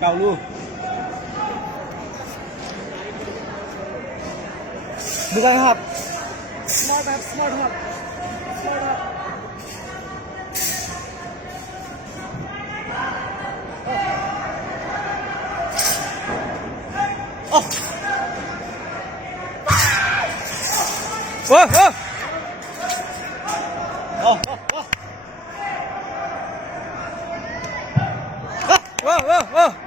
9 ลูกดูกันครับ smart ครับ smart ครับ smart ครับโอ้โอ้โอ้โอ้โอ้โอ้โอ้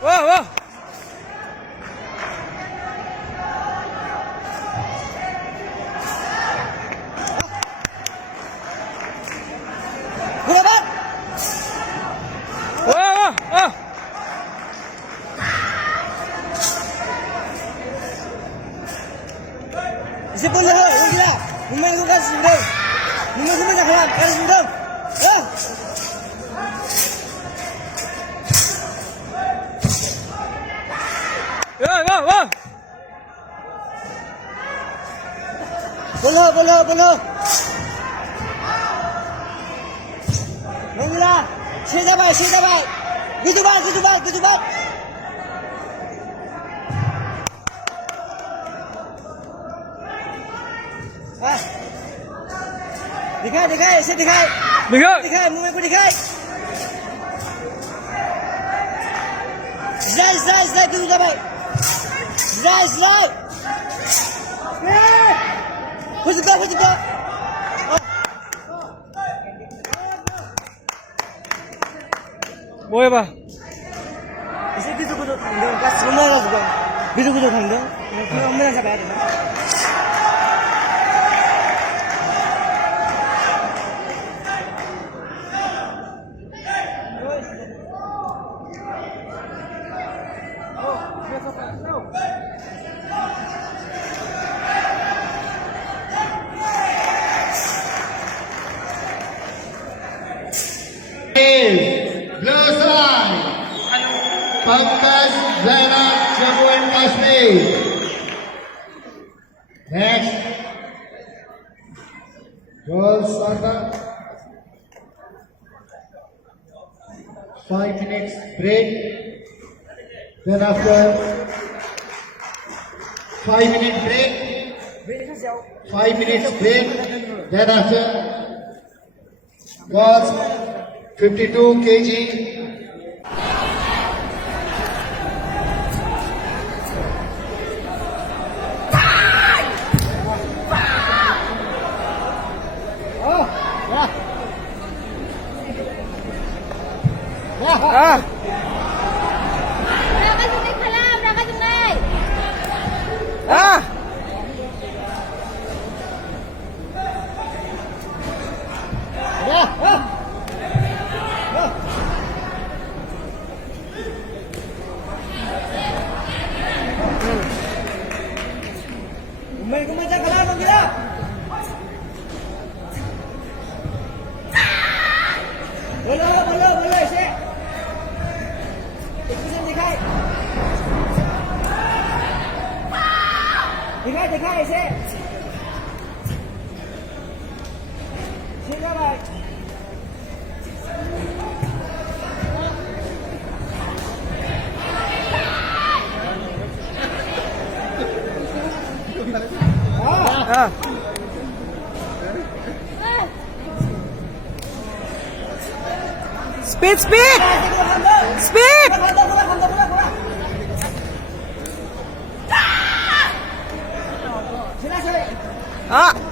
โอ้โอ้โอ้โอ้โอ้Isi pun lah, gila. Mungkin tu kan sindang. Mungkin tu macam apa? Kan sindang. Bola. Gila. Sini baik. Gitu baik. दिखाए ऐसे दिखाए मुंह में को दिखाए जाए क्यों जा भाई जाए कुछ का 뭐해 봐 이 새끼도 그저 당근 가스 넘어가지고 그저 당근 그냥 엄마랑 잡아야 되나 Blue side, Pankaj Zainab Jammu and Kashmir. Next, Joel Saka. 5 minutes break. Then after 5-minute break. 5 minutes break. Then after was 52 kg. Mày có macam kalah không gila? Boleh ऐसे. Ikutin दिखाए ऐसे. सीधा भाई. Speed! Sila. Ah!